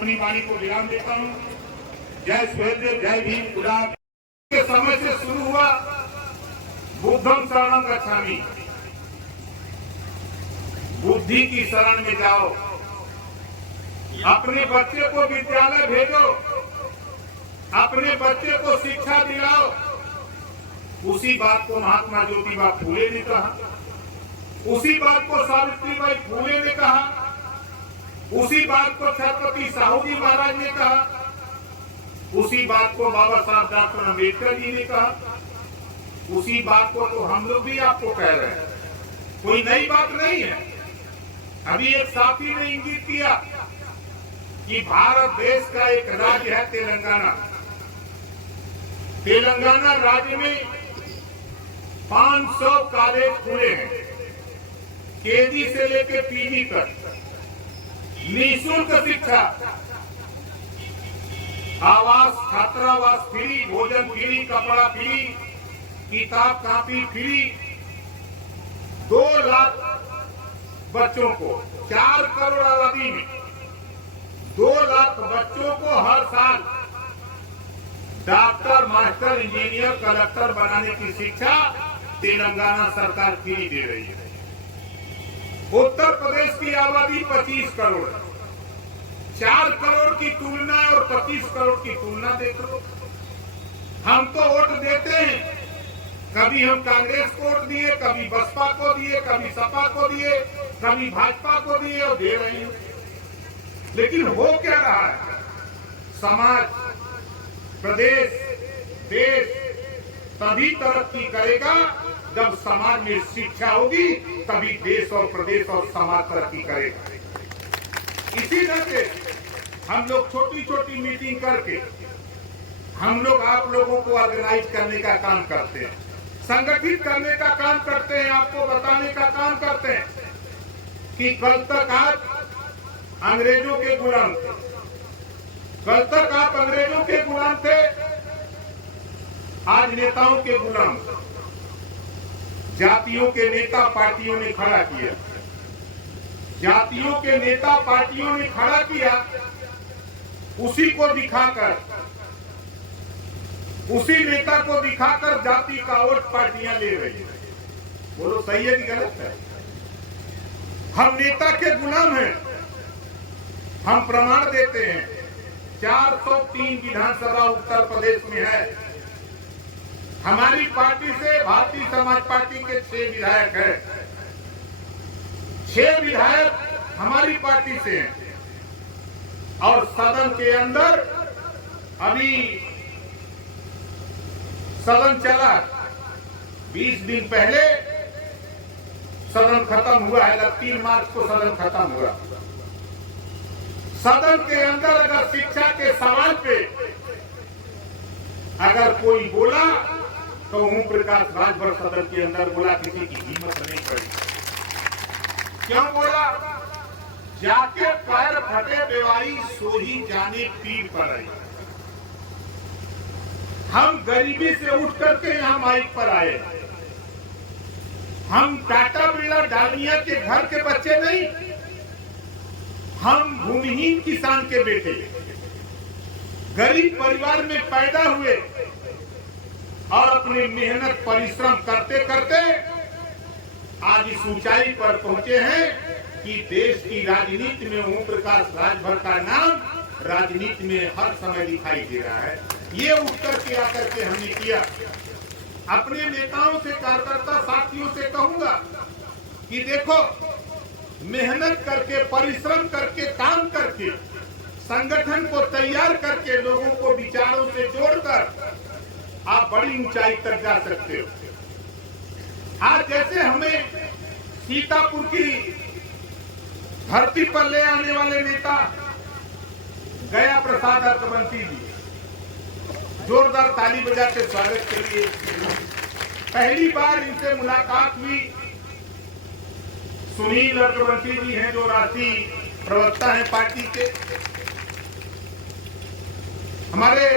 अपनी वाणी को विराम देता हूँ। जय सुहेलदेव, जय भीम। खुदा के समय से शुरू हुआ बुद्धम शरणं गच्छामि, बुद्धि की शरण में जाओ, अपने बच्चे को विद्यालय भेजो, अपने बच्चे को शिक्षा दिलाओ। उसी बात को महात्मा ज्योतिबा फूले ने कहा, उसी बात को सावित्रीबाई फूले ने कहा, उसी बात को छत्रपति साहू जी महाराज ने कहा, उसी बात को बाबा साहब डॉक्टर अम्बेडकर जी ने कहा, उसी बात को तो हम लोग भी आपको कह रहे हैं। कोई नई बात नहीं है। अभी एक साथी ने इंगित किया कि भारत देश का एक राज्य है तेलंगाना। तेलंगाना राज्य में 500 कॉलेज खुले हैं, केजी से लेकर पीजी तक निःशुल्क शिक्षा, आवास, छात्रावास फ्री, भोजन फ्री, कपड़ा फ्री, किताब कापी फ्री। 2 लाख बच्चों को, 4 करोड़ आबादी में 2 लाख बच्चों को हर साल डॉक्टर, मास्टर, इंजीनियर, कलेक्टर बनाने की शिक्षा तेलंगाना सरकार फ्री दे रही है। उत्तर प्रदेश की आबादी 25 करोड़, 4 करोड़ की तुलना और 25 करोड़ की तुलना देख लो। हम तो वोट देते हैं, कभी हम कांग्रेस को वोट दिए, कभी बसपा को दिए, कभी सपा को दिए, कभी भाजपा को दिए और दे रही हूं। लेकिन हो क्या रहा है? समाज, प्रदेश, देश तभी तरक्की करेगा जब समाज में शिक्षा होगी, तभी देश और प्रदेश और समाज तरक्की करेगा। इसी तरह से हम लोग छोटी छोटी मीटिंग करके हम लोग आप लोगों को ऑर्गेनाइज करने का काम करते हैं, संगठित करने का काम करते हैं, आपको बताने का काम करते हैं कि कल तक आप अंग्रेजों के गुलाम थे, कल तक आप अंग्रेजों के गुलाम थे, आज नेताओं के गुलाम। जातियों के नेता पार्टियों ने खड़ा किया, जातियों के नेता पार्टियों ने खड़ा किया, उसी को दिखाकर, उसी नेता को दिखाकर जाति का वोट पार्टियां ले रही है। बोलो सही है कि गलत है? हम नेता के गुलाम हैं। हम प्रमाण देते हैं, 403 विधानसभा उत्तर प्रदेश में है। हमारी पार्टी से भारतीय समाज पार्टी के 6 विधायक हैं, 6 विधायक हमारी पार्टी से हैं। और सदन के अंदर अभी सदन चला, 20 दिन पहले सदन खत्म हुआ है, 3 मार्च को सदन खत्म हुआ। सदन के अंदर अगर शिक्षा के सवाल पे अगर कोई बोला तो ओम प्रकाश राजभर सदन के अंदर बोला, किसी की हिम्मत नहीं पड़ी। क्यों बोला? जाके पैर फटे बेवाई सोही जाने पीर पर आई। हम गरीबी से उठ करके यहाँ माइक पर आए। हम टाटा बिरला डालिया के घर के बच्चे नहीं, हम भूमिहीन किसान के बेटे, गरीब परिवार में पैदा हुए और अपनी मेहनत परिश्रम करते करते आज इस ऊंचाई पर पहुंचे हैं कि देश की राजनीति में ओम प्रकाश राजभर का नाम राजनीति में हर समय दिखाई दे रहा है। ये उठ करके आकर के हमने किया। अपने नेताओं से, कार्यकर्ता साथियों से कहूंगा कि देखो, मेहनत करके, परिश्रम करके, काम करके, संगठन को तैयार करके, लोगों को विचारों से जोड़कर आप बड़ी ऊंचाई तक जा सकते हो। आज जैसे हमें सीतापुर की धरती पर ले आने वाले नेता गया प्रसाद अर्कवंशी जी, जोरदार ताली बजा के स्वागत के लिए। पहली बार इनसे मुलाकात हुई। सुनील अर्कवंशी जी हैं जो राष्ट्रीय प्रवक्ता हैं पार्टी के। हमारे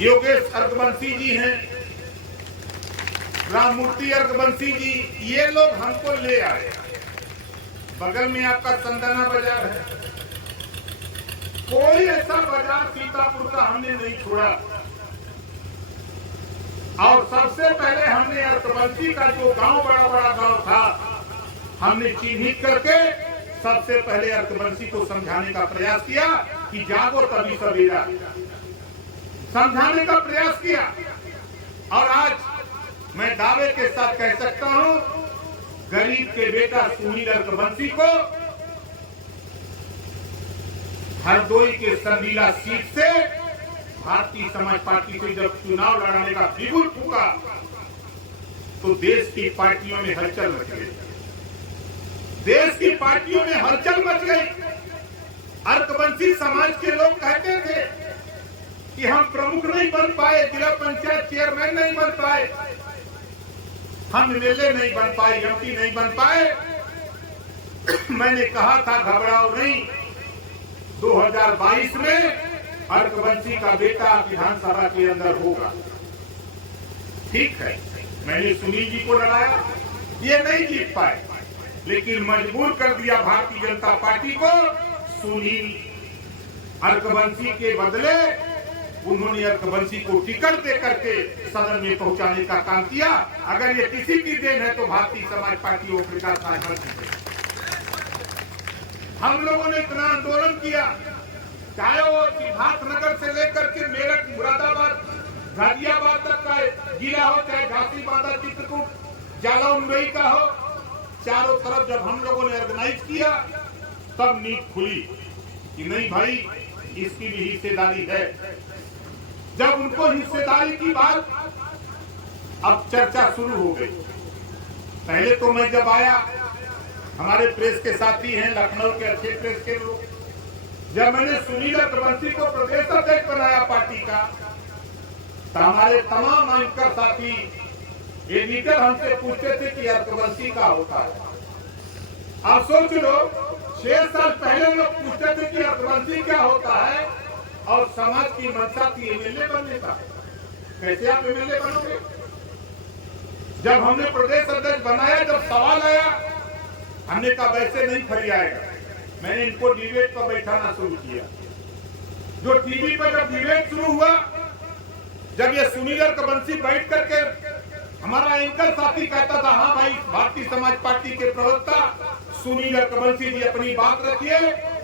योगेश अर्कवंशी जी हैं, राममूर्ति अर्कवंशी जी, ये लोग हमको ले आए। बगल में आपका संदना बाजार है। कोई ऐसा बाजार सीतापुर का हमने नहीं छोड़ा। और सबसे पहले हमने अर्कबंसी का जो गांव बड़ा बड़ा गांव था, हमने चिन्हित करके सबसे पहले अर्कबंसी को समझाने का प्रयास किया कि जागो तभी सवेरा, समझाने का प्रयास किया। और आज मैं दावे के साथ कह सकता हूं, गरीब के बेटा सुनील अर्कबंसी को हरदोई के संदीला सीट से भारतीय समाज पार्टी से जब चुनाव लड़ाने का बिगुल फूका तो देश की पार्टियों में हलचल मच गई। देश की पार्टियों में हलचल मच गई। अर्कबंसी समाज के लोग कहते थे कि हम प्रमुख नहीं बन पाए, जिला पंचायत चेयरमैन नहीं बन पाए, हम एमएलए नहीं बन पाए, एमपी नहीं बन पाए। मैंने कहा था घबराओ नहीं, 2022 में अर्कबंसी का बेटा विधानसभा के अंदर होगा। ठीक है, मैंने सुनील जी को लड़ाया, ये नहीं जीत पाए, लेकिन मजबूर कर दिया भारतीय जनता पार्टी को। सुनील अर्कबंसी के बदले उन्होंने अर्कबंसी को टिकट दे करके सदन में पहुंचाने का काम किया। अगर ये किसी की देन है तो भारतीय समाज पार्टी ओम प्रकाश राजभर की। हम लोगों ने इतना आंदोलन किया, चाहे वो सिद्धार्थनगर से लेकर के मेरठ, मुरादाबाद, गाजियाबाद तक का जिला हो, चाहे झांसी, बांदा, चित्रकूट, जालौन, मुंबई का हो, चारों तरफ जब हम लोगों ने ऑर्गेनाइज किया तब नींद खुली कि नहीं भाई, इसकी भी हिस्सेदारी है। जब उनको हिस्सेदारी की बात अब चर्चा शुरू हो गई। पहले तो मैं जब आया, हमारे प्रेस के साथी हैं लखनऊ के अच्छे प्रेस के लोग, जब मैंने सुनील अर्कबंसी को प्रदेश अध्यक्ष बनाया पार्टी का, तो हमारे तमाम एंकर साथी एडिटर हमसे पूछते थे कि अर्कबंसी का होता है। आप सोच लो, 6 साल पहले लोग पूछते थे कि अर्कबंसी क्या होता है, और समाज की मंशा थी एमएलए बनने का। कैसे आप एमएलए बनोगे? जब हमने प्रदेश अध्यक्ष बनाया, जब सवाल आया, हमने कहा वैसे नहीं फरियाएगा। मैंने इनको डिबेट पर बैठाना शुरू किया। जो टीवी पर जब डिबेट शुरू हुआ, जब ये सुनील अर्कबंसी बैठ करके, हमारा एंकर साथी कहता था हाँ भाई, भारतीय समाज पार्टी के प्रवक्ता सुनील अर्कबंसी जी अपनी बात रखिए,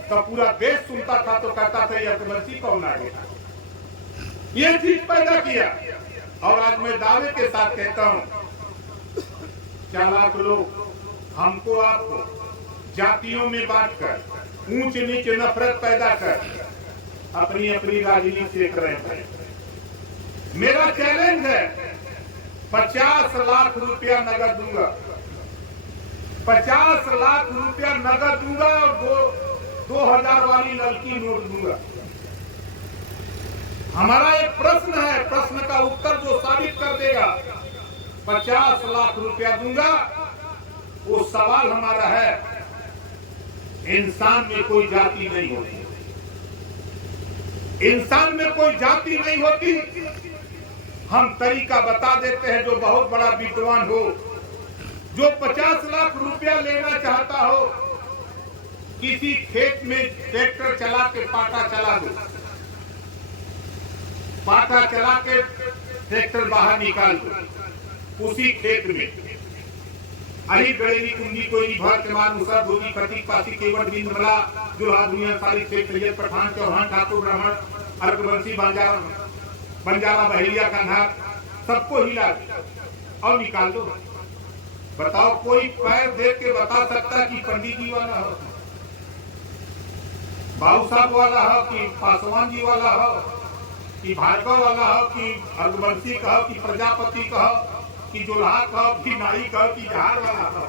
तो पूरा देश सुनता था, तो कहता था ये अर्कबंसी कौन आ गया। ये चीज पैदा किया। और आज मैं दावे के साथ कहता हूं, चालाक लोग हमको आपको जातियों में बांटकर, ऊंच नीच नफरत पैदा कर अपनी अपनी राजनीति देख रहे हैं। मेरा चैलेंज है, 50 लाख रुपया नगद दूंगा, 50 लाख रुपया नगद दूंगा, और 2000 वाली लड़की नोट दूंगा। हमारा एक प्रश्न है, प्रश्न का उत्तर जो साबित कर देगा 50 लाख रुपया दूंगा, वो सवाल हमारा है, इंसान में कोई जाति नहीं होती, इंसान में कोई जाति नहीं होती। हम तरीका बता देते हैं, जो बहुत बड़ा विद्वान हो, जो 50 लाख रुपया लेना चाहता हो, किसी खेत में ट्रैक्टर चला के पाटा चला दो, पाटा चला के ट्रैक्टर बाहर निकाल दो, उसी खेत में अही गड़ेली कुंडी कोई भर के मुसर धोनी प्रतीक पासी केवट बिंद मला दुल्हा दुनिया सारी शेख सैयद पठान चौहान ठाकुर ब्राह्मण अर्कबंसी बंजारा बहेलिया कन्हार सबको हिला और निकाल दो। बताओ, कोई पैर देख के बता सकता कि पंडित जी वाला हो, बाबू साहब वाला हो, कि पासवान जी वाला हो, कि भार्गव वाला हो, कि अर्कबंसी का हो, कि प्रजापति का हो, कि जोल्हा का, कि नाई का, कि जहार वाला का?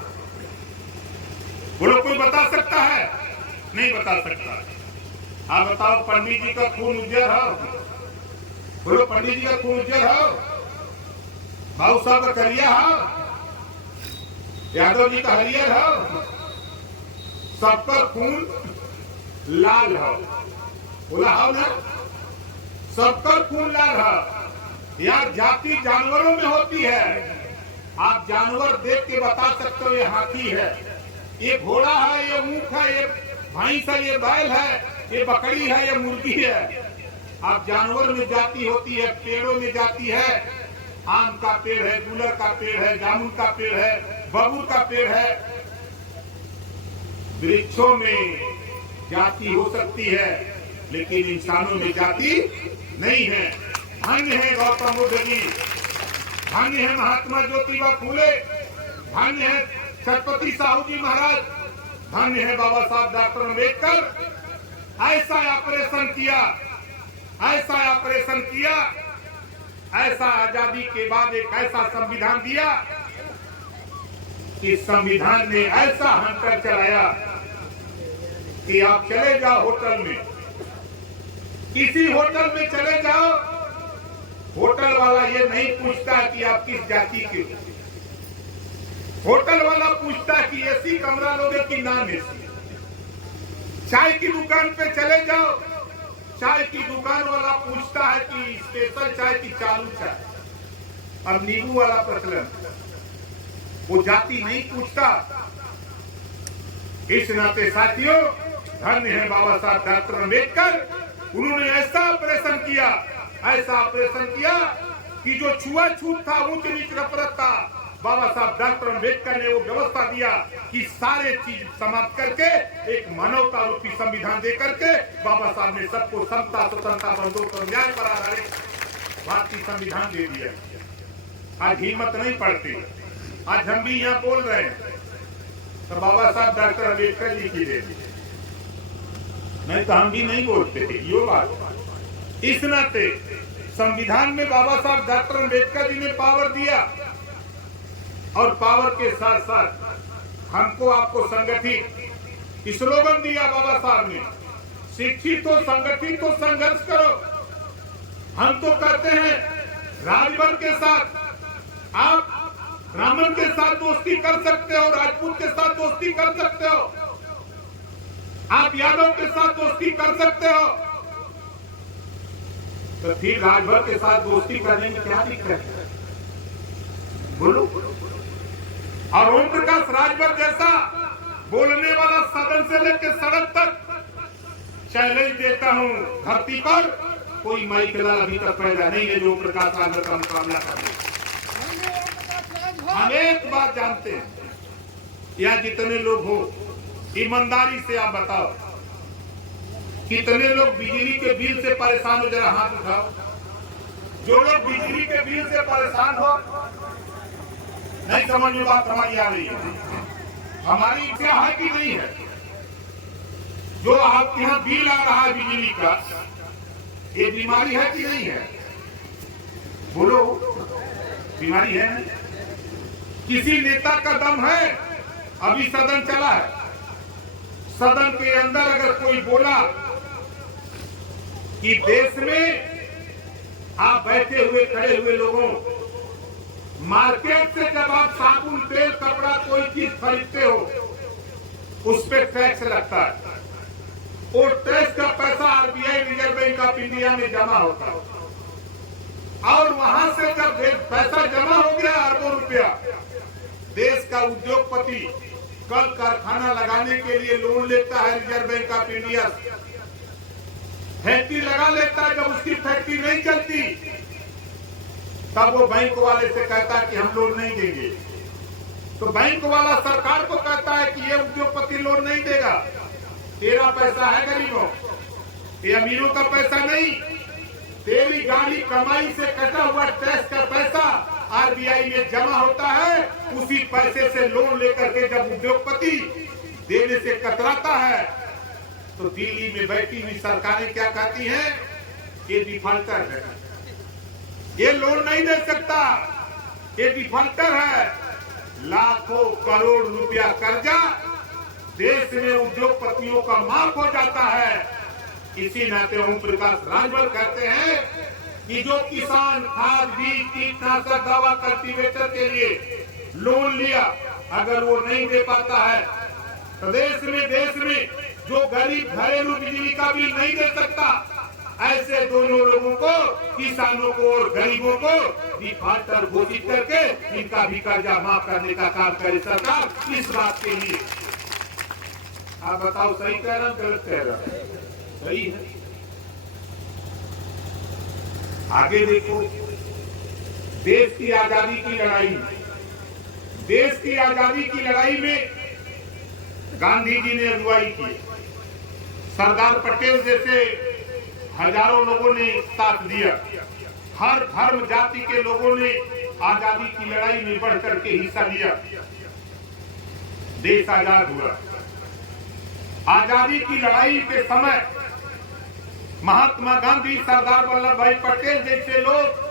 बोलो, कोई बता सकता है? नहीं बता सकता। आप बताओ, पंडित जी का खून उज्जर हो? बोलो, पंडित जी का खून उज्जर हो? भाऊ साहब का करिया हो? यादव जी का हरियर हो? सबका खून लाल हो? बोला हो ना, सबका खून लाल हो। यार, जाति जानवरों में होती है। आप जानवर देख के बता सकते हो ये हाथी है, ये घोड़ा है, ये ऊंट है, ये भैंस है, ये बैल है, ये बकरी है, ये मुर्गी है। अब जानवर में जाति होती है, पेड़ों में जाति है। आम का पेड़ है, गुलर का पेड़ है, जामुन का पेड़ है, बबूल का पेड़ है। वृक्षों में जाति हो सकती है, लेकिन इंसानों में जाति नहीं है। धन्य है गौतम बुद्ध जी, धन्य है महात्मा ज्योतिबा फूले, धन्य है छत्रपति साहू जी महाराज, धन्य है बाबा साहब डॉक्टर अम्बेडकर। ऐसा ऑपरेशन किया, ऐसा ऑपरेशन किया, ऐसा आजादी के बाद एक ऐसा संविधान दिया कि संविधान ने ऐसा हंटर चलाया कि आप चले जाओ होटल में, किसी होटल में चले जाओ, होटल वाला ये नहीं पूछता कि आप किस जाति के हो। होटल वाला पूछता कि एसी कमरा लोगे कि नॉन एसी। चाय की दुकान पे चले जाओ, चाय की दुकान वाला पूछता है कि स्पेशल चाय की चालू चाय। अब नींबू वाला प्रचलन, वो जाति नहीं पूछता। इस नाते साथियों, धन्य है बाबा साहब डॉक्टर अम्बेडकर। उन्होंने ऐसा ऑपरेशन किया, ऐसा ऑपरेशन किया कि जो छुआछूत था, ऊंच नीच नफरत था, बाबा साहब डॉक्टर अम्बेडकर ने वो व्यवस्था दिया कि सारे चीज समाप्त करके एक मानवता रूपी संविधान दे करके बाबा साहब ने सबको समता, स्वतंत्रता, बंधुत्व, न्याय पर आधारित भारतीय संविधान दे दिया। आज हिम्मत नहीं पड़ती, आज हम भी यहाँ बोल रहे हैं तो बाबा साहब डॉक्टर अम्बेडकर जी की दे दी, नहीं तो हम भी नहीं बोलते थे यो बात। इस नाते संविधान में बाबा साहब डॉक्टर अम्बेडकर जी ने पावर दिया, और पावर के साथ साथ हमको आपको संगठित स्लोगन दिया बाबा साहब ने, शिक्षित हो, संगठित हो, संघर्ष करो। हम तो कहते हैं राजभर के साथ आप ब्राह्मण के साथ दोस्ती कर सकते हो, राजपूत के साथ दोस्ती कर सकते हो, आप यादव के साथ दोस्ती कर सकते हो, तो फिर राजभर के साथ दोस्ती करने में क्या दिक्कत है? बोलो। और ओम प्रकाश राजभर जैसा बोलने वाला सदन से लेकर सड़क तक चैलेंज देता हूं, धरती पर कोई माइकलाल अभी तक पैदा नहीं है जो ओम प्रकाश राजभर का मुकाबला करे। हम एक बात जानते हैं, यहाँ जितने लोग हो, ईमानदारी से आप बताओ कितने लोग बिजली के बिल से परेशान हो, जरा हाथ उठाओ। जो लोग बिजली के बिल से परेशान हो, नहीं समझ में बात हमारी आ रही है, हमारी इच्छा है कि नहीं है? जो आपके यहाँ बिल आ रहा है बिजली का, ये बीमारी है कि नहीं है? बोलो, बीमारी है? किसी नेता का दम है? अभी सदन चला है, सदन के अंदर अगर कोई बोला कि देश में आप बैठे हुए खड़े हुए लोगों, मार्केट से जब आप साबुन, तेल, कपड़ा कोई चीज खरीदते हो, उस पे टैक्स लगता है। और टैक्स का पैसा RBI, reserve bank of India में जमा होता है, और वहां से जब पैसा जमा हो गया अरबों रुपया, देश का उद्योगपति कल कारखाना लगाने के लिए लोन लेता है reserve bank of India, factory लगा लेता है। जब उसकी फैक्ट्री नहीं चलती तब वो बैंक वाले से कहता है कि हम लोन नहीं देंगे, तो बैंक वाला सरकार को कहता है कि ये उद्योगपति लोन नहीं देगा, तेरा पैसा है गरीबों, ये अमीरों का पैसा नहीं, तेरी गाड़ी कमाई से कटा हुआ टैक्स का पैसा आरबीआई में जमा होता है। उसी पैसे से लोन लेकर के जब उद्योगपति देने से कतराता है, तो दिल्ली में बैठी हुई सरकारें क्या कहती हैं? ये डिफॉल्टर है, ये लोन नहीं दे सकता, ये डिफॉल्टर है। लाखों करोड़ रुपया कर्जा देश में उद्योगपतियों का माफ हो जाता है। इसी नाते ओम प्रकाश राजभर कहते हैं कि जो किसान खाद, बीज, कीटनाशक, दवा, कल्टीवेटर के लिए लोन लिया, अगर वो नहीं दे पाता है तो देश में जो गरीब घरेलू बिजली का बिल नहीं दे सकता, ऐसे दोनों लोगों को, किसानों को और गरीबों को डिफॉल्टर घोषित करके इनका भी कर्जा माफ करने का काम करे सरकार। इस बात के लिए आप बताओ सही कह रहा हूं गलत कह रहा हूं? सही है। आगे देखो, देश की आजादी की लड़ाई, देश की आजादी की लड़ाई में गांधी जी ने अगुवाई की, सरदार पटेल जैसे हजारों लोगों ने साथ दिया, हर धर्म जाति के लोगों ने आजादी की लड़ाई में बढ़ करके हिस्सा लिया, देश आजाद हुआ। आजादी की लड़ाई के समय महात्मा गांधी, सरदार वल्लभ भाई पटेल जैसे लोग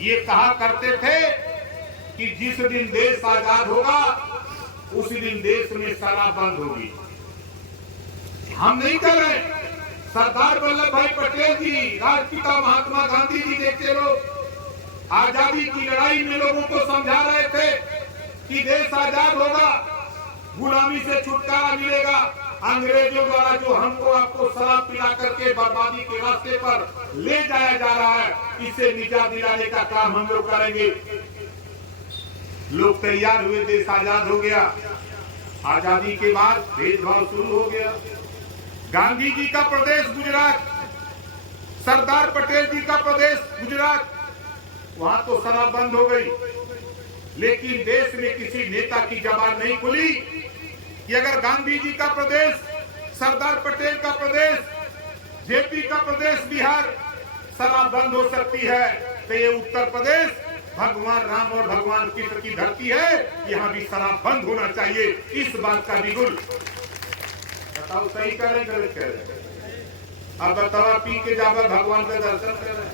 ये कहा करते थे कि जिस दिन देश आजाद होगा उस दिन देश में शराब बंद होगी। हम नहीं कर रहे, सरदार वल्लभ भाई पटेल जी, राष्ट्रपिता महात्मा गांधी जी जैसे लोग आजादी की लड़ाई में लोगों को समझा रहे थे कि देश आजाद होगा, गुलामी से छुटकारा मिलेगा, अंग्रेजों द्वारा जो हमको आपको शराब पिला करके बर्बादी के रास्ते पर ले जाया जा रहा है, इसे निजात दिलाने का काम हम लोग करेंगे। लोग तैयार हुए, देश आजाद हो गया। आजादी के बाद भेदभाव शुरू हो गया। गांधी जी का प्रदेश गुजरात, सरदार पटेल जी का प्रदेश गुजरात, वहां तो शराब बंद हो गई, लेकिन देश में किसी नेता की जबान नहीं खुली कि अगर गांधी जी का प्रदेश, सरदार पटेल का प्रदेश, जेपी का प्रदेश बिहार शराब बंद हो सकती है, तो ये उत्तर प्रदेश भगवान राम और भगवान कृष्ण की धरती है, यहाँ भी शराब बंद होना चाहिए। इस बात का बिगुल बताओ सही कह रहे गलत कह रहे? अब बताओ, पी के जावा भगवान का दर्शन कर रहे हैं,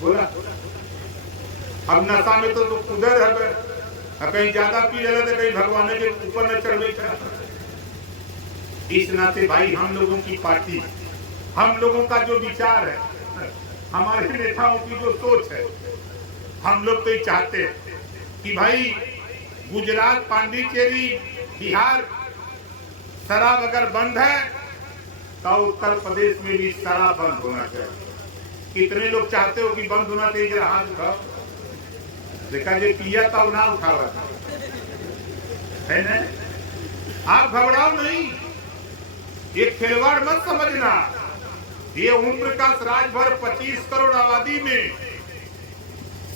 बोला अब नशा में तो उधर है, कहीं ज्यादा पी रहे थे, कहीं भगवान के ऊपर न चढ़ गई। इस नाते भाई हम लोगों की पार्टी, हम लोगों का जो विचार है, हमारे नेताओं की जो सोच है, हम लोग तो ये चाहते हैं कि भाई गुजरात, पांडिचेरी, बिहार शराब अगर बंद है तो उत्तर प्रदेश में भी शराब बंद होना चाहिए। कितने लोग चाहते हो कि बंद होना चाहिए? जरा हाथ उठाओ, देखा जे पिया था ना उठावा है ना। आप घबराओ नहीं, ये खिलवाड़ मत समझना। ये ओम प्रकाश राजभर 25 करोड़ आबादी में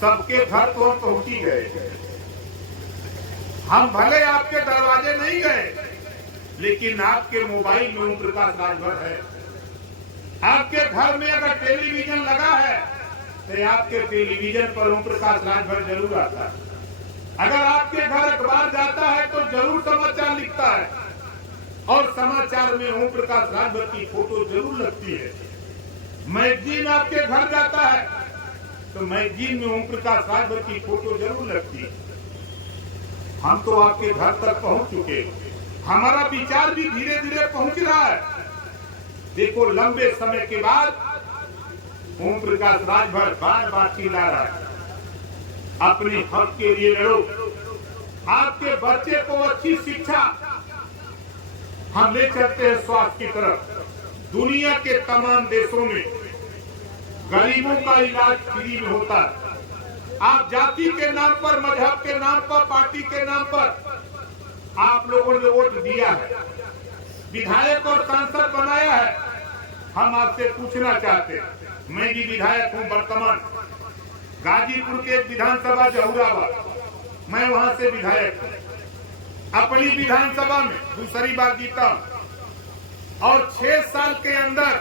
सबके घर तो पहुंच ही गए। हम भले आपके दरवाजे नहीं गए, लेकिन आपके मोबाइल में ओम प्रकाश राजभर है। आपके घर में अगर टेलीविजन लगा है तो आपके टेलीविजन पर ओम प्रकाश राजभर जरूर आता है। अगर आपके घर अखबार जाता है तो जरूर समाचार लिखता है, और समाचार में ओम प्रकाश राजभर की फोटो जरूर लगती है। मैगजीन आपके घर जाता है तो मैगजीन में ओम प्रकाश राजभर की फोटो जरूर लगती है। हम तो आपके घर तक पहुंच चुके, हमारा विचार भी धीरे धीरे पहुंच रहा है। देखो, लंबे समय के बाद ओम प्रकाश राजभर बार बार चिल्ला रहा है, अपने हक के लिए लड़ो, आपके बच्चे को अच्छी शिक्षा। हम ले चलते हैं स्वास्थ्य की तरफ। दुनिया के तमाम देशों में गरीबों का इलाज फ्री में होता है। आप जाति के नाम पर, मजहब के नाम पर, पार्टी के नाम पर आप लोगों ने वोट दिया है, विधायक और सांसद बनाया है। हम आपसे पूछना चाहते हैं, मैं भी विधायक हूं वर्तमान, गाजीपुर के एक विधानसभा जहुराबाद, मैं वहां से विधायक हूं। अपनी विधानसभा में दूसरी बार जीता और 6 साल के अंदर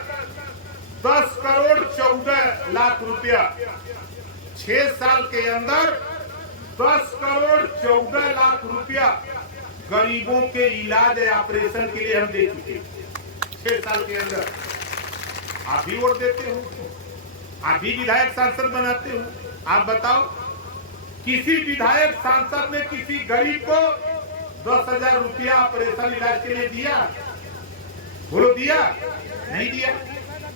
10 करोड़ 14 लाख रुपया, 6 साल के अंदर 10 करोड़ 14 लाख रुपया गरीबों के इलाज या ऑपरेशन के लिए हम दे चुके 6 साल के अंदर। आप भी वोट देते हो, आप भी विधायक सांसद बनाते हो। आप बताओ, किसी विधायक सांसद ने किसी गरीब को 10,000 रुपया ऑपरेशन इलाज के लिए दिया? बोलो, दिया? नहीं दिया।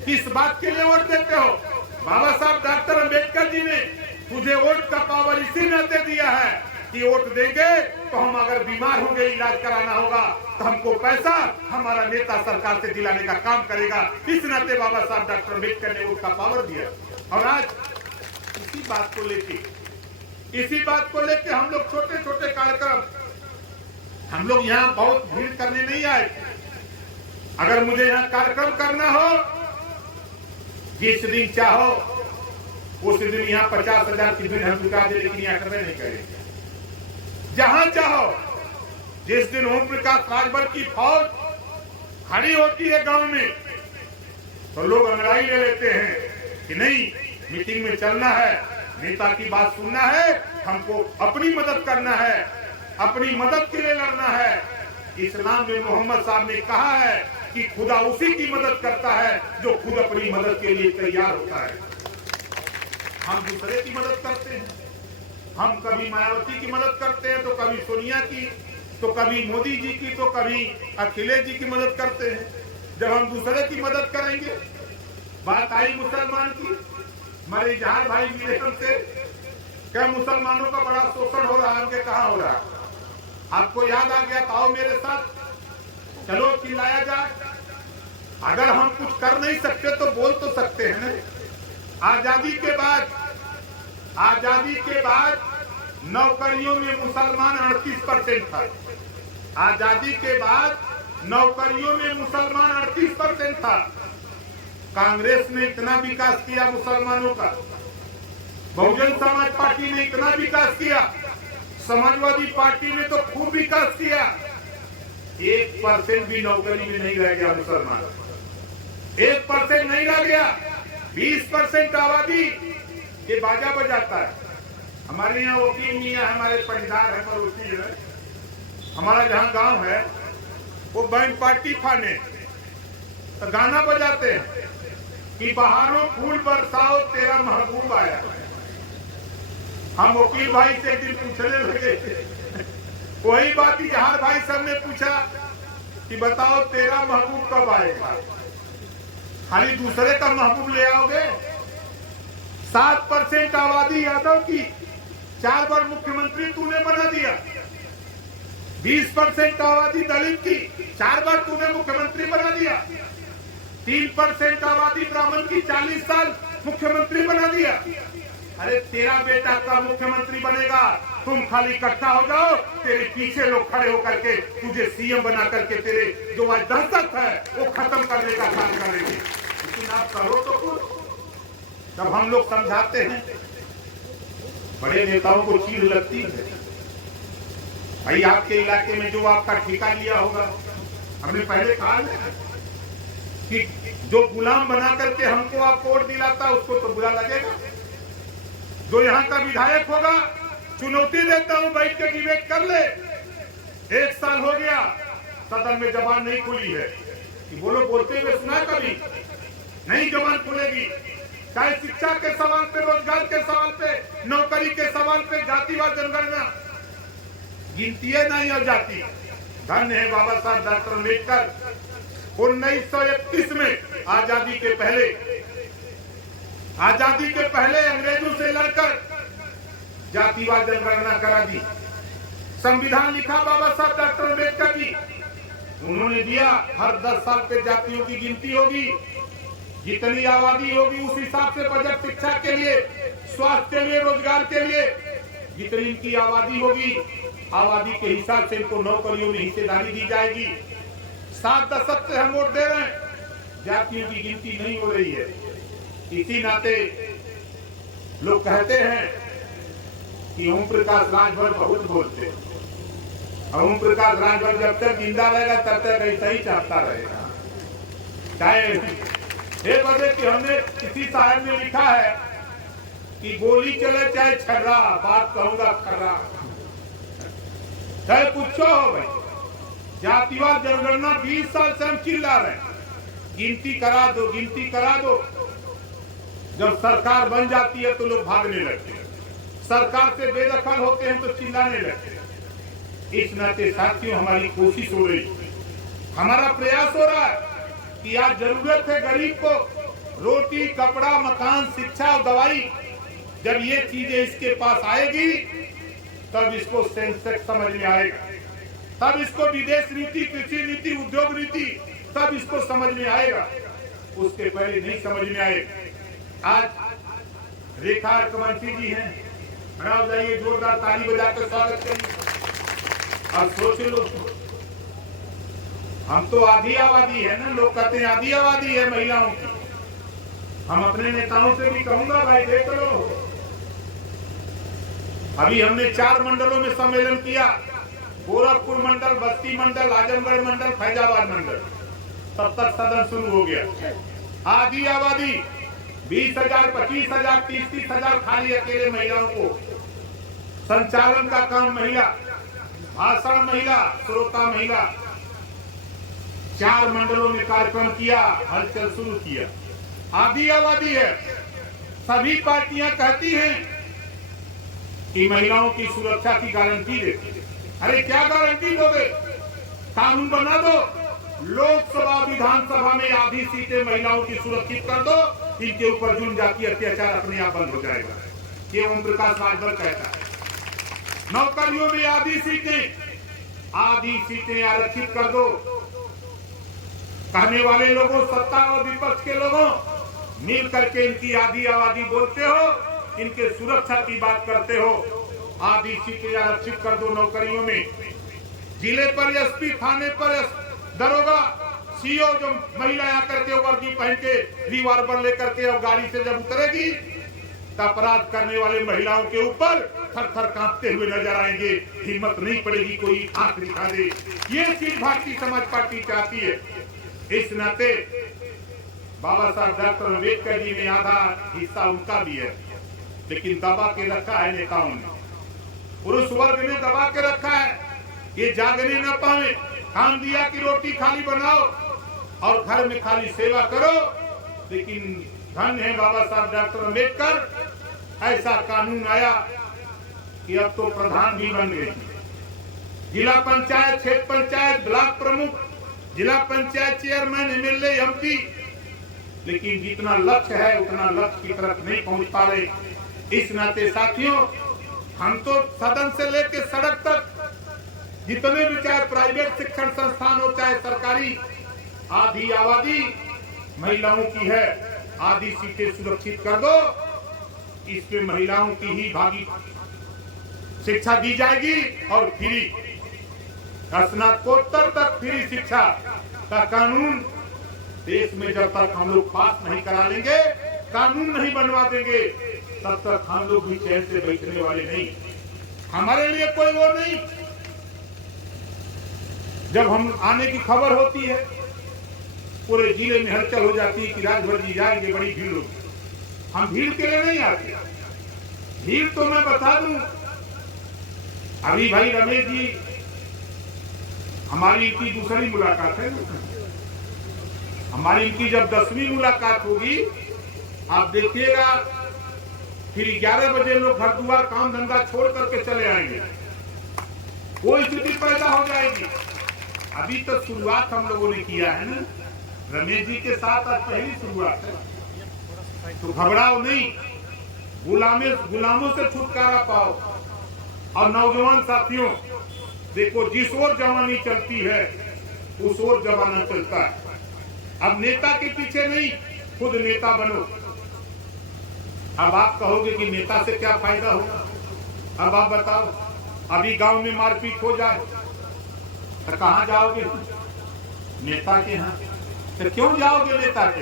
किस बात के लिए वोट देते हो? बाबा साहब डॉक्टर अंबेडकर जी ने तुझे वोट का पावर इसी नाते दिया है कि वोट देंगे तो हम अगर बीमार होंगे, इलाज कराना होगा तो हमको पैसा हमारा नेता सरकार से दिलाने का काम करेगा। इस नाते बाबा साहब डॉक्टर अंबेडकर ने वोट का पावर दिया। और आज इसी बात को लेके हम लोग छोटे छोटे कार्यक्रम, हम लोग यहाँ बहुत भीड़ करने नहीं आए, अगर मुझे यहाँ कार्यक्रम करना हो, जिस दिन चाहो उस दिन यहाँ 50,000 की भीड़ हम जुटा दे, लेकिन यहाँ करवे नहीं करेंगे। जहां चाहो, जिस दिन ओम प्रकाश राजभर की फौज खड़ी होती है गांव में, तो लोग अंगड़ाई ले लेते हैं कि नहीं, मीटिंग में चलना है, नेता की बात सुनना है, हमको अपनी मदद करना है, अपनी मदद के लिए लड़ना है। इस्लाम में मोहम्मद साहब ने कहा है कि खुदा उसी की मदद करता है जो खुद अपनी मदद के लिए तैयार होता है। हम दूसरे की मदद करते हैं, हम कभी मायावती की मदद करते हैं, तो कभी सोनिया की, तो कभी मोदी जी की, तो कभी अखिलेश जी की मदद करते हैं। जब हम दूसरे की मदद करेंगे, बात आई मुसलमान की, हमारे जहां भाई मिले हमसे, क्या मुसलमानों का बड़ा शोषण हो रहा है, हमके कहा हो रहा है, आपको याद आ गया, आओ मेरे साथ, चलो चिल्लाया जाए। अगर हम कुछ कर नहीं सकते तो बोल तो सकते हैं ना। आजादी के बाद नौकरियों में मुसलमान 38% था। आजादी के बाद नौकरियों में मुसलमान 38% था। कांग्रेस ने इतना विकास किया मुसलमानों का, बहुजन समाज पार्टी ने इतना विकास किया, समाजवादी पार्टी ने तो खूब विकास किया। 1% भी नौकरी में नहीं रह गया मुसलमान, 1% नहीं रह गया। 20% आबादी ये बाजा बजाता है। हमारे यहाँ वकील मियाँ, हमारे पटीदार है, पड़ोसी है, हमारा जहाँ गांव है वो बैंड पार्टी खाने तो गाना बजाते हैं कि बहारों फूल बरसाओ तेरा महबूब आया। हम वकील भाई से एक दिन पूछने लगे, वही बात इजहार भाई सब ने पूछा कि बताओ तेरा महबूब कब आएगा, खाली दूसरे का महबूब ले आओगे। 7% आबादी यादव की, 4 बार मुख्यमंत्री तूने बना दिया। 20% आबादी दलित की, 4 बार तूने मुख्यमंत्री बना दिया। 3% आबादी ब्राह्मण की, 40 साल मुख्यमंत्री बना दिया। अरे तेरा बेटा का मुख्यमंत्री बनेगा, तुम खाली इकट्ठा हो जाओ, तेरे पीछे लोग खड़े होकर के तुझे सीएम बना करके तेरे जो आज दहशत है वो खत्म करने का काम करेंगे। लेकिन आप करो तो कुछ। जब हम लोग समझाते हैं, बड़े नेताओं को चीड़ लगती है। भाई आपके इलाके में जो आपका ठेका लिया होगा, हमने पहले कहा है कि जो गुलाम बना करके हमको आप वोट दिलाता उसको तो बुरा लगेगा। जो यहाँ का विधायक होगा, चुनौती देता हूँ, बैठ के डिबेट कर ले। 1 साल हो गया, सदन में जबान नहीं खुली है कि बोलो, बोलते हुए सुना कभी नहीं, जबान खुलेगी। चाहे शिक्षा के सवाल पे, रोजगार के सवाल पे, नौकरी के सवाल पे, जातिवाद जनगणना, गिनती है नहीं और जाति। धन्य है बाबा साहब डॉक्टर अम्बेडकर, 1931 में आजादी के पहले अंग्रेजों से लड़कर जातिवाद जनगणना करा दी। संविधान लिखा बाबा साहब डॉक्टर अम्बेडकर जी, उन्होंने दिया हर 10 साल पे जातियों की गिनती होगी, जितनी आबादी होगी उस हिसाब से बजट शिक्षा के लिए, स्वास्थ्य के लिए, रोजगार के लिए, जितनी इनकी आबादी होगी आबादी के हिसाब से इनको नौकरियों में हिस्सेदारी दी जाएगी। 7 दशक से हम वोट दे रहे हैं, जातियों की गिनती नहीं हो रही है। इसी नाते लोग कहते हैं कि ओम प्रकाश राजभर बहुत बोलते हैं, और ओम प्रकाश राजभर जब तक जिंदा रहेगा तब तक ऐसा ही चाहता रहेगा। चाहे ये वजह कि हमने किसी साहब ने लिखा है कि गोली चले चाहे छर्रा, बात कहूंगा खर्रा, चाहे कुछ हो भाई। जातिवाद जनगणना 20 साल से हम चिल्ला रहे हैं, गिनती करा दो, गिनती करा दो। जब सरकार बन जाती है तो लोग भागने लगते हैं, सरकार से बेदखल होते हैं तो चिल्लाने लगते हैं। इस नाते साथियों हमारी कोशिश हो रही, हमारा प्रयास हो रहा है कि आज जरूरत है गरीब को रोटी, कपड़ा, मकान, शिक्षा और दवाई। जब ये चीजें इसके पास आएगी तब इसको सेंसेक्स समझ में आएगा, तब इसको विदेश नीति, कृषि नीति, उद्योग नीति, तब इसको समझ में आएगा, उसके पहले नहीं समझ में आएगा। आज रेखा कमंची जी हैं, बनाओ जाइए, जोरदार ताली बजा कर स्वागत करिए। अब सोच लो, हम तो आधी आबादी है ना, लोग कहते हैं आधी आबादी है महिलाओं की। हम अपने नेताओं से भी कहूंगा भाई देख लो, अभी हमने 4 मंडलों में सम्मेलन किया, गोरखपुर मंडल, बस्ती मंडल, आजमगढ़ मंडल, फैजाबाद मंडल, तब तक सदन शुरू हो गया। आधी आबादी 20,000, 25,000, 30,000 खाली अकेले महिलाओं को, संचालन का काम महिला, भाषण महिला, श्रोता महिला। 4 मंडलों में कार्यक्रम किया, हलचल शुरू किया। आधी आबादी है। सभी पार्टियां कहती हैं कि महिलाओं की सुरक्षा की गारंटी देती है। अरे क्या गारंटी दोगे? कानून बना दो, लोकसभा विधानसभा में आधी सीटें महिलाओं की सुरक्षित कर दो, इनके ऊपर जुल्म जाति अत्याचार अपने आप बंद हो जाएगा। ये ओम प्रकाश राजभर कहता है। नौकरियों में आधी सीटें आरक्षित कर दो। कहने वाले लोगों, सत्ता और विपक्ष के लोगों, मिल करके इनकी आधी आबादी बोलते हो, इनके सुरक्षा की बात करते हो। आधी सीटें आरक्षित कर दो नौकरियों में। जिले पर एसपी, थाने पर दरोगा, सीओ, जो महिला आकर के वर्दी पहन के रिवॉल्वर लेकर के और गाड़ी से जब उतरेगी तो अपराध करने वाले महिलाओं के ऊपर थर-थर कांपते हुए नजर आएंगे। हिम्मत नहीं पड़ेगी कोई आंख दिखा दे। ये चीज भारतीय समाज पार्टी चाहती है। इस नाते बाबा साहब डॉक्टर अम्बेडकर जी ने आधा हिस्सा उनका भी है, लेकिन दबा के रखा है नेताओं ने, पुरुष वर्ग ने दबा के रखा है। ये जागने न पावे। काम दिया कि रोटी खाली बनाओ और घर में खाली सेवा करो, लेकिन धन्य है बाबा साहब डॉक्टर अम्बेडकर, ऐसा कानून आया कि अब तो प्रधान भी बन गए। जिला पंचायत, क्षेत्र पंचायत, ब्लॉक प्रमुख, जिला पंचायत चेयरमैन, एमएलए, एमपी, लेकिन जितना लक्ष्य है उतना लक्ष्य की तरफ नहीं पहुंच पा रहे। इस नाते साथियों, हम तो सदन से लेकर सड़क तक जितने भी, चाहे प्राइवेट शिक्षण संस्थान हो चाहे सरकारी, आधी आबादी महिलाओं की है। आधी सीटें सुरक्षित कर दो, इसमें महिलाओं की ही भागी शिक्षा दी जाएगी और फ्री, स्नातकोत्तर तक फ्री शिक्षा का कानून देश में जब तक हम लोग पास नहीं करा लेंगे, कानून नहीं बनवा देंगे, तब तक हम लोग भी चैन से बैठने वाले नहीं। हमारे लिए कोई वो नहीं। जब हम आने की खबर होती है, पूरे जिले में हलचल हो जाती है कि राजभर जी जाएंगे, बड़ी भीड़ होगी। हम भीड़ के लिए नहीं आते। भीड़ तो मैं बता दूं, अभी भाई रमेश जी, हमारी इनकी दूसरी मुलाकात है। हमारी इनकी जब 10वीं मुलाकात होगी, आप देखिएगा, फिर 11 बजे लोग घर द्वार काम धंधा छोड़ करके चले आएंगे। वो स्थिति पैदा हो जाएगी। अभी तो शुरुआत हम लोगों ने किया है ना, रमेश जी के साथ आज पहली शुरुआत है, तो घबराओ नहीं, गुलामों से छुटकारा पाओ। और नौजवान साथियों, देखो, जिस ओर जवानी चलती है उस ओर जमाना चलता है। अब नेता के पीछे नहीं, खुद नेता बनो। अब आप कहोगे कि नेता से क्या फायदा होगा? अब आप बताओ, अभी गांव में मारपीट हो जाए तो कहां जाओगे? नेता के यहाँ। तो क्यों जाओगे नेता के?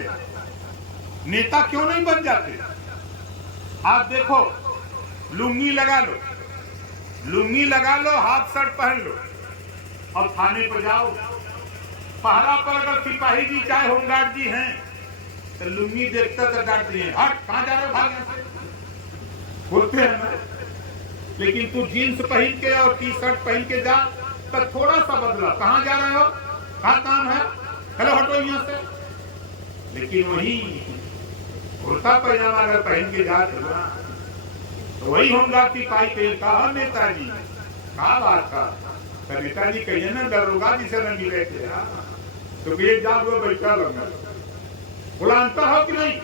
नेता क्यों नहीं बन जाते? आप देखो, लुंगी लगा लो, हाफ शर्ट पहन लो और थाने पर जाओ। पहरा पर अगर सिपाही जी चाहे होमगार्ड जी हैं तो लुंगी देखता तो डांट दिए, हट, कहां जा रहे हो, भाग यहाँ से, बोलते हैं ना। लेकिन तू जीन्स पहन के और टी शर्ट पहन के जा तो थोड़ा सा बदला, कहां जा रहे हो, कहां काम है, हेलो हटो यहाँ से। लेकिन वही कुर्ता पैजामा अगर पहन के जा तो वही होमगार्ड सिपाही के कहा, नेताजी कहा बात का, तो नेताजी कहिए ना दरोगा जी से न मिले थे, तो एक जा बैठा लगा। बोला अंतर हो कि नहीं?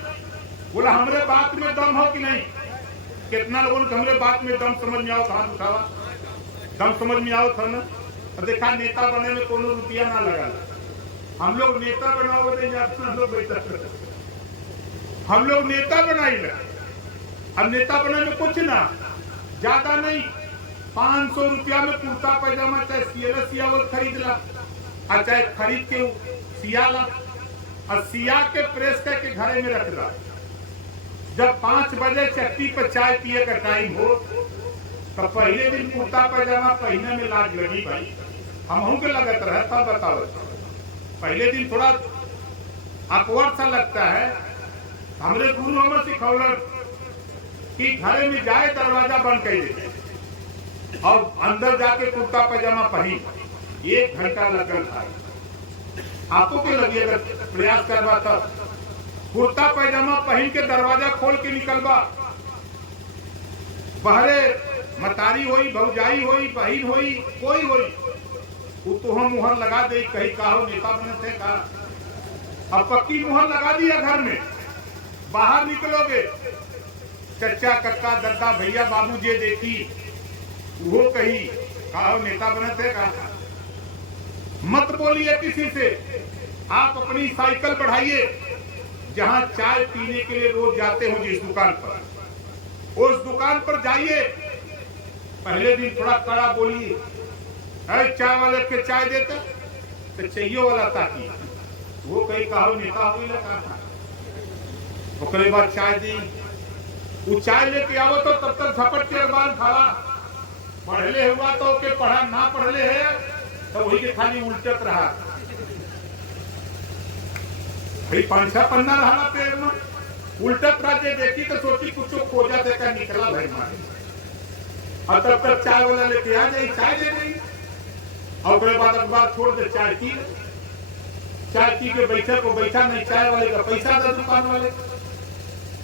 बोला हमरे बात में दम हो कि नहीं? कितना लोगों ने हमरे बात में दम समझ में आओ, कहां उठावा, दम समझ में आओ था ना। तो देखा, नेता बने में कोनो रुपया ना लगा। हम लोग नेता बनाओ, हम लोग बैठा, हम लोग नेता बनाई ला। अब नेता बनाने में कुछ ना, ज्यादा नहीं, 500 रुपया में कुर्ता पैजामा चाहे सियावत खरीद ला, चाहे खरीद के सिया ला और सिया के प्रेस करके घरे में रख दा। जब 5 बजे चट्टी पर चाय पिए का टाइम हो तो पहले दिन कुर्ता पैजामा पहने में लाज लगी भाई, हम के लगत रहे तब बताओ। पहले दिन थोड़ा अपवर्ड सा लगता है। हमरे गुरु हमें सिखौलन कि घरे में जाए दरवाजा बंद कर दे और अंदर जाके कुर्ता पैजामा पहन। 1 घंटा लगल था। आपको क्या लगी अगर प्रयास करवा तब कुर्ता पैजामा पहन के दरवाजा खोल के निकलवा। बहरे मतारी होई, भौजाई होई, बहन होई, कोई होई, वो तो हम मुहर लगा दे कहीं कहो नेता बने थे का। अब पक्की मुहर लगा दिया घर में, बाहर निकलोगे चचा कक्का दादा भैया बाबू जे देखी वो कही कहो नेता बने थे का। मत बोलिए किसी से। आप अपनी साइकिल बढ़ाइए, जहां चाय पीने के लिए रोज जाते हो जिस दुकान पर, उस दुकान पर जाइए। पहले दिन थोड़ा कड़ा बोलिए, चाय वाले के चाय देते तो चाहिए वाला ताकि वो कहीं कहो नेता हो लगा। उसके बाद चाय दी, वो चाय लेके आओ तो तब तक झपट के अखबार खावा। पढ़ले हुआ तो के पढ़ा, ना पढ़ले है तो वही के खाली उल्टत रहा। भाई 5-6 पन्ना रहा पेड़ में उल्टत राज्य देखी तो सोची कुछ खोजा देकर निकला भाई मारे। और तब तक चाय वाला लेके आ जाए, चाय दे देगी और उसके बाद अखबार छोड़ दे। चाय पी के बैठे को बैठा नहीं, चाय वाले का पैसा दे दुकान वाले।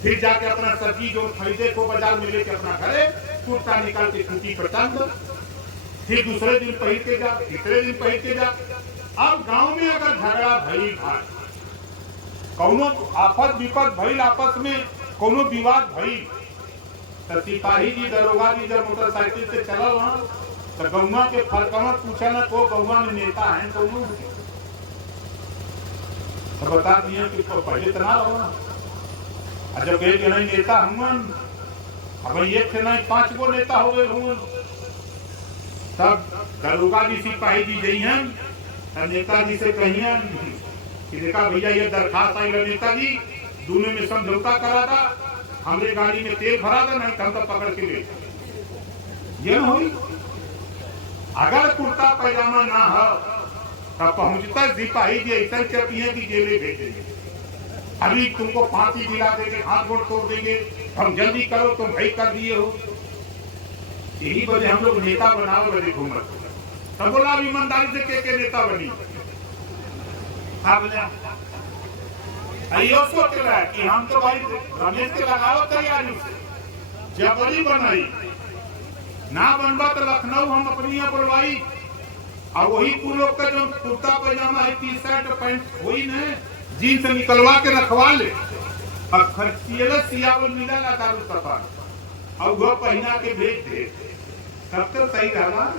फिर जाके अपना सब्जी जो खरीदे को बाजार में लेके अपना घरे कुर्ता निकाल के खूंटी पर टांग दो। फिर दूसरे दिन पहन के जा, तीसरे दिन पहन के जा। अब गांव में अगर झगड़ा भई भाई, कौनो आफत विपद भइल, आपस में कौनो विवाद भई, तो सिपाही जी दरोगा जी जब मोटरसाइकिल से चलल वहां तो गौवा के फरकमत पूछा न को गौवा में नेता है कौनो, तो बता दिए कि पहले तना रहो। जब एक नहीं नेता हुआ, अब एक थे नहीं 5 गो नेता हो गए हुए। तब दरोगा जी सिपाही जी गई हैं, नेताजी से कहिए कि देखा भैया ये दरखास्त आई नेताजी, दोनों में समझौता करा था, हमरे गाड़ी में तेल भरा था, नहीं हम तो पकड़ के ले। ये हुई अगर कुर्ता पैजामा ना हो तब पहुंचता सिपाही जी ऐसा चपिए की जेले भेजेंगे। अभी तुमको फांसी दिला देंगे, हाथ गोड़ तोड़ देंगे, हम जल्दी करो तुम भाई कर दिए हो। यही वजह हम लोग नेता बनाओ बड़े घूमत। तब बोला ईमानदारी से के नेता बनी। अयो सोच रहा है कि हम तो भाई रमेश के लगाओ तैयारी से जबरी बनाई ना बनवा तो लखनऊ हम अपनी यहाँ बुलवाई। और वही लोग का जो कुर्ता पैजामा है, टी-शर्ट पैंट हुई न जीन्स निकलवा के रखवा ले और खर्चियल सियावल मिला ना दारू सफा और वह पहना के भेज दे, तब तो सही रहा।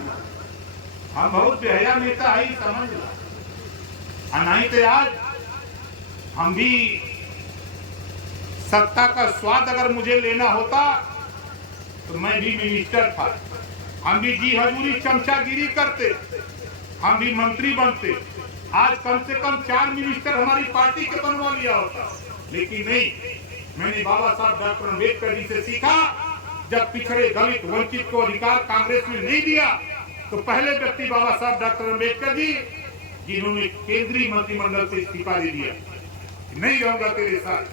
हम बहुत बेहया नेता है समझ ला। नहीं तो आज हम भी सत्ता का स्वाद अगर मुझे लेना होता तो मैं भी मिनिस्टर था, हम भी जी हजूरी चमचागिरी करते, हम भी मंत्री बनते। आज कम से कम 4 मिनिस्टर हमारी पार्टी के बनवा लिया होता। लेकिन नहीं, मैंने बाबा साहब डॉक्टर अम्बेडकर जी से सीखा, जब पिछड़े दलित वंचित को अधिकार कांग्रेस ने नहीं दिया तो पहले व्यक्ति बाबा साहब डॉक्टर अम्बेडकर जी, जिन्होंने केंद्रीय मंत्रिमंडल से इस्तीफा दे दिया, नहीं रहूंगा तेरे साथ।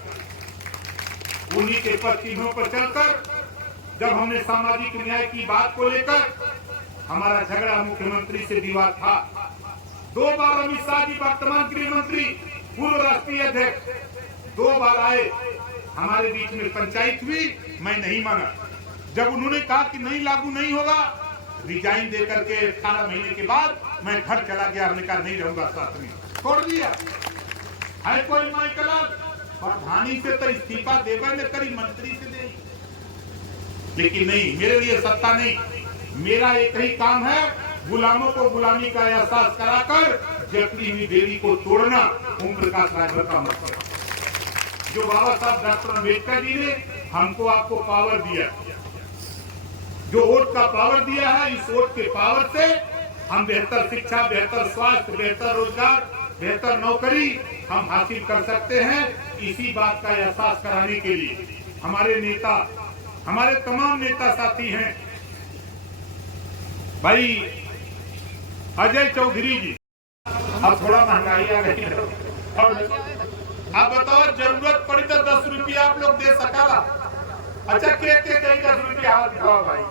उन्हीं के पद चिन्हों पर चलकर जब हमने सामाजिक न्याय की बात को लेकर हमारा झगड़ा मुख्यमंत्री से विवाद था। 2 बार अमित शाह जी वर्तमान गृह मंत्री, पूर्व राष्ट्रीय अध्यक्ष 2 बार आए, हमारे बीच में पंचायत हुई, मैं नहीं माना। जब उन्होंने कहा कि नहीं लागू नहीं होगा, रिजाइन देकर के 18 महीने के बाद मैं घर चला गया। हमने कहा नहीं रहूंगा साथ में, छोड़ दिया। है कोई माइकल प्रधानी से तो इस्तीफा देकर न करी, मंत्री से दे। लेकिन नहीं, मेरे लिए सत्ता नहीं, मेरा एक ही काम है, गुलामों को गुलामी का एहसास कराकर जकड़ी हुई बेड़ी को तोड़ना। ओम प्रकाश राजभर का मतलब जो बाबा साहब डॉक्टर अम्बेडकर जी ने हमको आपको पावर दिया, जो वोट का पावर दिया है, इस वोट के पावर से हम बेहतर शिक्षा, बेहतर स्वास्थ्य, बेहतर रोजगार, बेहतर नौकरी हम हासिल कर सकते हैं। इसी बात का एहसास कराने के लिए हमारे नेता, हमारे तमाम नेता साथी हैं। भाई अजय चौधरी जी, अब थोड़ा महंगाई आ गई है और आप बताओ, जरूरत पड़ी तो 10 रुपया आप लोग दे सकाला। अच्छा के कहीं 10 रुपया हाथ दिखाओ भाई,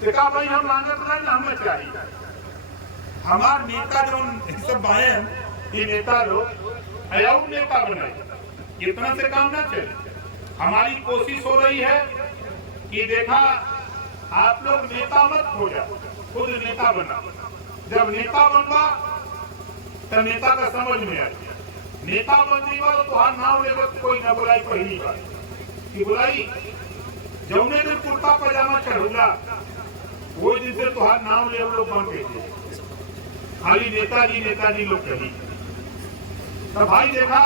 देखा भाई हम मांगत नहीं, हमें चाहिए। हमारे नेता जो सब आए हैं, ये नेता लोग अयाऊ नेता बनाए, इतना से काम ना चले। हमारी कोशिश हो रही है कि देखा आप लोग नेता मत हो जाओ, खुद नेता बना। जब नेता बनवा तो नेता का समझ में आए। नेता बनने वाला तो हर नाम लेकर कोई न बुलाई, पहली बार कि बुलाई जौने दिन कुर्ता पजामा चढ़ूला वो दिन से तुहार नाम ले लोग बन गए, खाली नेताजी नेताजी लोग कही। तो भाई देखा